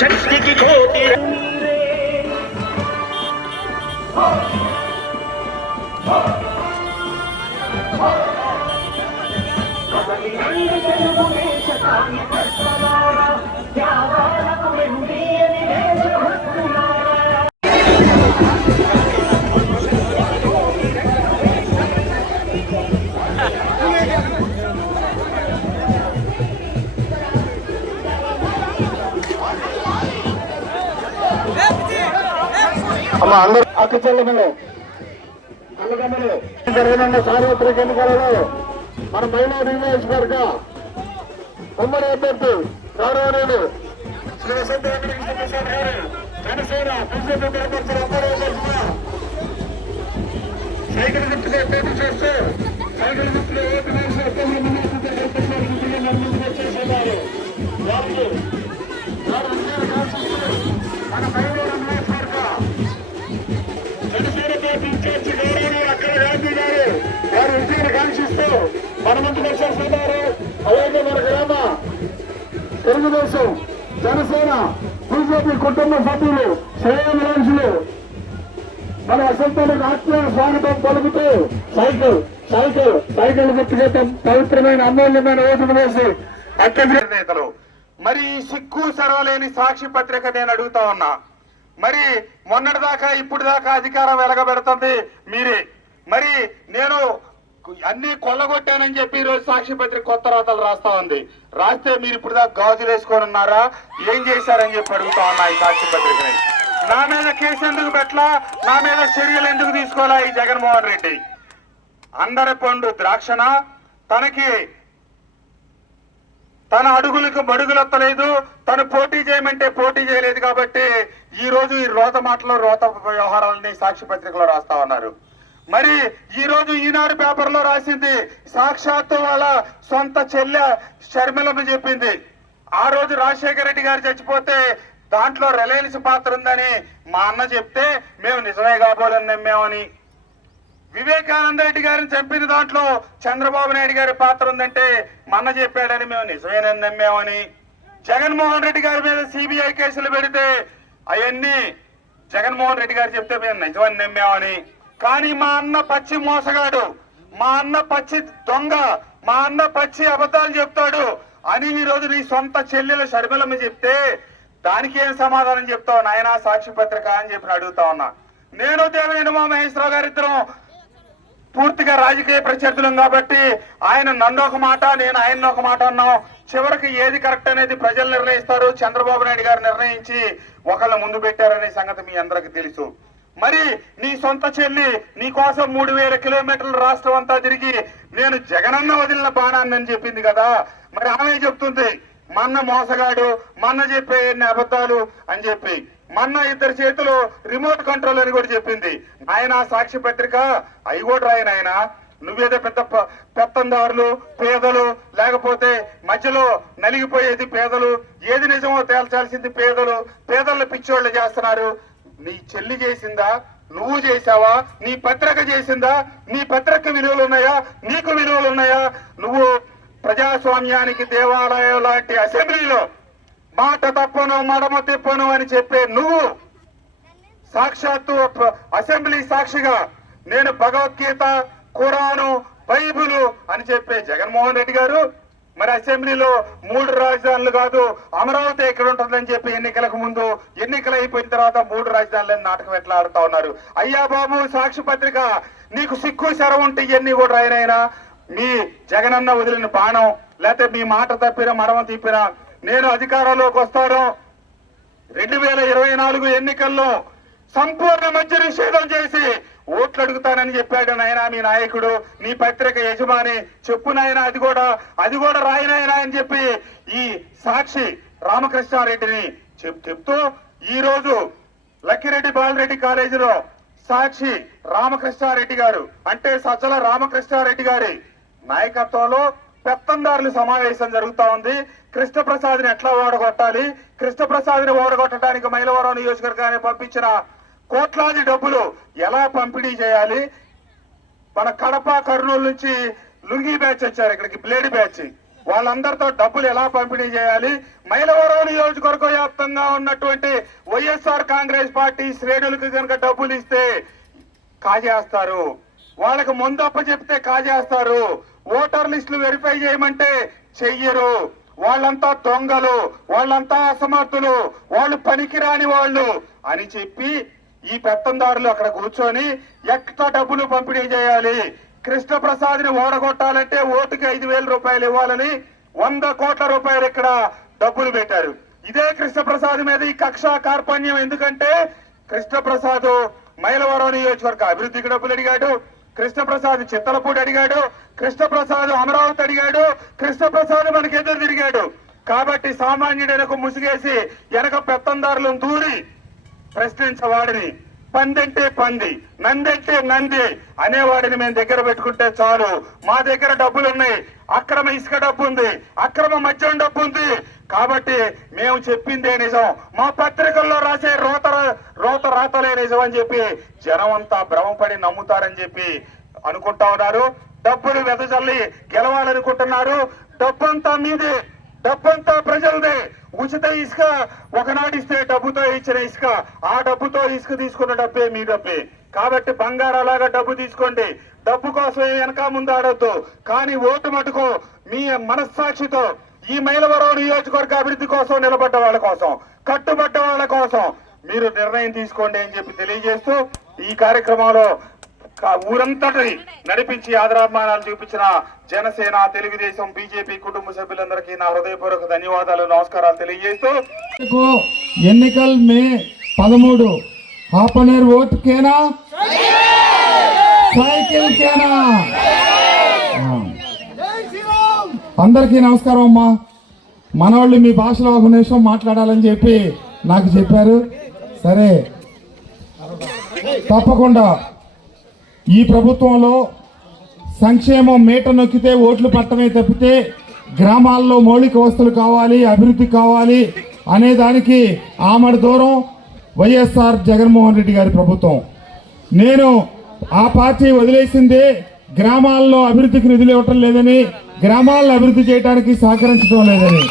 శక్తికి కోటి అందరూ అక్క చెల్లెమలు అన్నదమ్ములు జరిగిన సార్వత్రిక ఎన్నికలలో మన మహిళా నియోజకవర్గ ఉమ్మడి అభ్యర్థి గౌరవనీయులు శ్రీ వసంత వెంకటకృష్ణ గారు జనసేన బీజేపీ సైకిల్ గుర్తుగా పోటీ చేస్తూ సైకిల్ గుర్తులో ఓటు వేసి చేసేవారు వారికి మన మహిళా నియోజకవర్గ జనసేన పార్టీ ఇన్ఛార్జి గౌరవనీయులు అక్కడ గాంధీ గారు వారు విజయాన్ని కాంక్షిస్తూ మన ముందుకు వచ్చేస్తున్నారు. అలాగే మన గ్రామ తెలుగుదేశం జనసేన బీజేపీ కుటుంబ సభ్యులు శ్రేయాభిలాషులు మన అసంతోలకు ఆత్మీయ స్వాగతం పలుకుతూ సైకిల్ గుర్తుగా పవిత్రమైన అమూల్యమైన ఓటును వేసి అత్యంత నేతలు మరి సిగ్గు సర్వలేని సాక్షి పత్రిక నేను అడుగుతా ఉన్నా. మరి మొన్నటి దాకా ఇప్పుడు దాకా అధికారం వెలగబెడుతుంది మీరే. మరి నేను అన్ని కొల్లగొట్టానని చెప్పి ఈ రోజు సాక్షి పత్రిక కొత్త రాతలు రాస్తా ఉంది. రాస్తే మీరు ఇప్పుడు దాకా గాజులు వేసుకొని ఉన్నారా, ఏం చేశారని చెప్పి అడుగుతా ఉన్నా ఈ సాక్షి పత్రికని. నా మీద కేసు ఎందుకు పెట్టలా, నా మీద చర్యలు ఎందుకు తీసుకోవాలా ఈ జగన్మోహన్ రెడ్డి? అందరి పండు ద్రాక్షణ, తనకి తన అడుగులకు బడుగులెత్తలేదు, తను పోటీ చేయమంటే పోటీ చేయలేదు కాబట్టి ఈ రోజు ఈ రోత మాటలు రోత వ్యవహారాలని సాక్షి పత్రికలో రాస్తా ఉన్నారు. మరి ఈ రోజు ఈనాడు పేపర్ లో రాసింది సాక్షాత్తు వాళ్ళ సొంత చెల్లె షర్మిలమ్మ చెప్పింది. ఆ రోజు రాజశేఖర రెడ్డి గారు చచ్చిపోతే దాంట్లో రిలయన్స్ పాత్ర ఉందని మా అన్న చెప్తే మేము నిజమే కాబోలని నమ్మామని, వివేకానంద రెడ్డి గారిని చంపిన దాంట్లో చంద్రబాబు నాయుడు గారి పాత్ర ఉందంటే మా అన్న చెప్పాడని మేము నిజమేనని నమ్మామని, జగన్మోహన్ రెడ్డి గారి మీద సిబిఐ కేసులు పెడితే అవన్నీ జగన్మోహన్ రెడ్డి గారు చెప్తే మేము నిజమని నమ్మామని, కానీ మా అన్న పచ్చి మోసగాడు, మా అన్న పచ్చి దొంగ, మా అన్న పచ్చి అబద్ధాలు చెప్తాడు అని ఈ రోజు నీ సొంత చెల్లెలు షర్మిలమ్మ చెప్తే దానికి ఏం సమాధానం చెప్తావు నాయనా సాక్షి పత్రిక అని చెప్పి అడుగుతా ఉన్నా. నేను దేవినేని ఉమామహేశ్వరరావు గారి ఇద్దరం పూర్తిగా రాజకీయ ప్రత్యర్థులం కాబట్టి ఆయన నన్ను ఒక మాట, నేను ఆయన ఒక మాట అన్నాం. చివరికి ఏది కరెక్ట్ అనేది ప్రజలు నిర్ణయిస్తారు. చంద్రబాబు నాయుడు గారు నిర్ణయించి ఒకళ్ళ ముందు పెట్టారనే సంగతి మీ అందరికి తెలుసు. మరి నీ సొంత చెల్లి నీ కోసం 3000 కిలోమీటర్లు రాష్ట్రం అంతా తిరిగి నేను జగనన్న వదిలిన బాణాన్ని అని చెప్పింది కదా. మరి ఆమె చెప్తుంది మన్న మోసగాడు, మన్న చెప్పే ఎన్ని అబద్ధాలు అని చెప్పి, మన్న ఇద్దరు చేతులు రిమోట్ కంట్రోల్ అని కూడా చెప్పింది. ఆయన సాక్షి పత్రిక అవి కూడా రాయన ఆయన. నువ్వేదో పెద్ద పెత్తందారులు, పేదలు, లేకపోతే మధ్యలో నలిగిపోయేది పేదలు, ఏది నిజమో తేల్చాల్సింది పేదలు, పేదలను పిచ్చోళ్ళు చేస్తున్నారు. నీ చెల్లి చేసిందా, నువ్వు చేశావా, నీ పత్రిక చేసిందా? నీ పత్రిక విలువలు ఉన్నాయా, నీకు విలువలు ఉన్నాయా? నువ్వు ప్రజాస్వామ్యానికి దేవాలయం లాంటి అసెంబ్లీలో మాట తప్పను మడమ తిప్పను అని చెప్పే నువ్వు సాక్షాత్తు అసెంబ్లీ సాక్షిగా నేను భగవద్గీత, ఖురాను, బైబిలు అని చెప్పే జగన్మోహన్ రెడ్డి గారు మరి అసెంబ్లీలో 3 రాజధానులు కాదు అమరావతి ఎక్కడ ఉంటుందని చెప్పి ఎన్నికలకు ముందు, ఎన్నికలు అయిపోయిన తర్వాత 3 రాజధానులని నాటకం ఎట్లా ఆడుతా ఉన్నారు. అయ్యా బాబు సాక్షి పత్రిక, నీకు సిక్కు శరం ఉంటే ఇవన్నీ కూడా రాయనైనా మీ జగనన్న వదిలిన బాణం, లేకపోతే మీ మాట తప్పిన మడమ తిప్పిన నేను అధికారంలోకి వస్తాను 2024 ఎన్నికల్లో సంపూర్ణ మద్య నిషేధం చేసి ఓట్లు అడుగుతానని చెప్పాడు నాయనా మీ నాయకుడు, నీ పత్రిక యజమాని. చెప్పు నాయనా అది కూడా రాయనాయనా అని చెప్పి ఈ సాక్షి రామకృష్ణారెడ్డిని చెప్తూ ఈ రోజు లక్కిరెడ్డి బాలరెడ్డి కాలేజీలో సాక్షి రామకృష్ణారెడ్డి గారు అంటే సజ్జల రామకృష్ణారెడ్డి గారి నాయకత్వంలో పెత్తందారుల సమావేశం జరుగుతా ఉంది. కృష్ణప్రసాద్ని ఎట్లా ఓడగొట్టాలి, కృష్ణప్రసాద్ని ఓడగొట్టడానికి మైలవరం నియోజకవర్గాన్ని పంపించిన కోట్లాది డబ్బులు ఎలా పంపిణీ చేయాలి. మన కడప, కర్నూలు నుంచి లుంగి బ్యాచ్ వచ్చారు ఇక్కడికి, బ్లేడ్ బ్యాచ్. వాళ్ళందరితో డబ్బులు ఎలా పంపిణీ చేయాలి, మైలవరం నియోజకవర్గ వ్యాప్తంగా ఉన్నటువంటి వైఎస్ఆర్ కాంగ్రెస్ పార్టీ శ్రేణులకు కనుక డబ్బులు ఇస్తే కాజేస్తారు, వాళ్ళకి ముందు అప్పచెప్తే కాజేస్తారు, ఓటర్ లిస్టులు వెరిఫై చేయమంటే చెయ్యరు, వాళ్ళంతా దొంగలు, వాళ్ళంతా అసమర్థులు, వాళ్ళు పనికిరాని వాళ్ళు అని చెప్పి ఈ పెత్తందారులు అక్కడ కూర్చొని ఎక్స్ట్రా డబ్బులు పంపిణీ చేయాలి. కృష్ణప్రసాద్ ని ఓడగొట్టాలంటే ఓటుకి 5,000 రూపాయలు ఇవ్వాలని 100 కోట్ల రూపాయలు ఇక్కడ డబ్బులు పెట్టారు. ఇదే కృష్ణప్రసాద్ మీద ఈ కక్ష కార్పణ్యం. ఎందుకంటే కృష్ణప్రసాద్ మైలవరం నియోజకవర్గ అభివృద్ధికి డబ్బులు అడిగాడు, కృష్ణప్రసాద్ చిత్తలపూడి అడిగాడు, కృష్ణప్రసాద్ అమరావతి అడిగాడు, కృష్ణప్రసాద్ మనకి ఎదురు తిరిగాడు. కాబట్టి సామాన్యుడనకు ముసిగేసి వెనక పెత్తందారులను దూరి ప్రశ్నించవాడిని, పందంటే పంది, నందంటే నంది అనేవాడిని మేము దగ్గర పెట్టుకుంటే చాలు. మా దగ్గర డబ్బులున్నాయి, అక్రమ ఇసుక డబ్బు ఉంది, అక్రమ మద్యం డబ్బు ఉంది. కాబట్టి మేము చెప్పిందే నిజం, మా పత్రికల్లో రాసే రోత రాతలే నిజం అని చెప్పి జనం అంతా భ్రమపడి నమ్ముతారని చెప్పి అనుకుంటా ఉన్నారు. డబ్బులు వెదజల్లి గెలవాలనుకుంటున్నారు. డబ్బంతా మీదే, డబ్బంతా ప్రజలదే. ఉచిత ఇసుక ఒకనాడు ఇస్తే డబ్బుతో ఇచ్చిన ఇసుక, ఆ డబ్బుతో ఇసుక తీసుకున్న డబ్బే మీ డబ్బే. కాబట్టి బంగారాలాగా డబ్బు తీసుకోండి, డబ్బు కోసం వెనక ముందు ఆడొద్దు. కానీ ఓటు మటుకు మీ మనస్సాక్షితో ఈ మైలవరం నియోజకవర్గ అభివృద్ధి కోసం నిలబడ్డ వాళ్ళ కోసం, కట్టుబడ్డ వాళ్ళ కోసం మీరు నిర్ణయం తీసుకోండి అని చెప్పి తెలియజేస్తూ ఈ కార్యక్రమంలో ఊరంతటి నడిపించి ఆదరాభిమానాలు చూపించిన జనసేన, తెలుగుదేశం, బీజేపీ కుటుంబ సభ్యులందరికీ నా హృదయపూర్వక ధన్యవాదాలు, నమస్కారాలు తెలియజేస్తూ ఎన్నికలు మే 13 హాఫనేర్ ఓటు కేనా సైకిల్ కేనా. అందరికీ నమస్కారం అమ్మా. మనవాళ్ళు మీ భాషలో ఒక నిమిషం మాట్లాడాలని చెప్పి నాకు చెప్పారు. సరే, తప్పకుండా ఈ ప్రభుత్వంలో సంక్షేమం మేట నొక్కితే ఓట్లు పట్టమే తప్పితే గ్రామాల్లో మౌలిక వస్తువులు కావాలి, అభివృద్ధి కావాలి అనే దానికి ఆమడ దూరం వైఎస్ఆర్ జగన్మోహన్ రెడ్డి గారి ప్రభుత్వం. నేను ఆ పార్టీ వదిలేసిందే గ్రామాల్లో అభివృద్ధికి నిధులు ఇవ్వటం లేదని, గ్రామాలను అభివృద్ధి చేయడానికి సహకరించడం లేదని.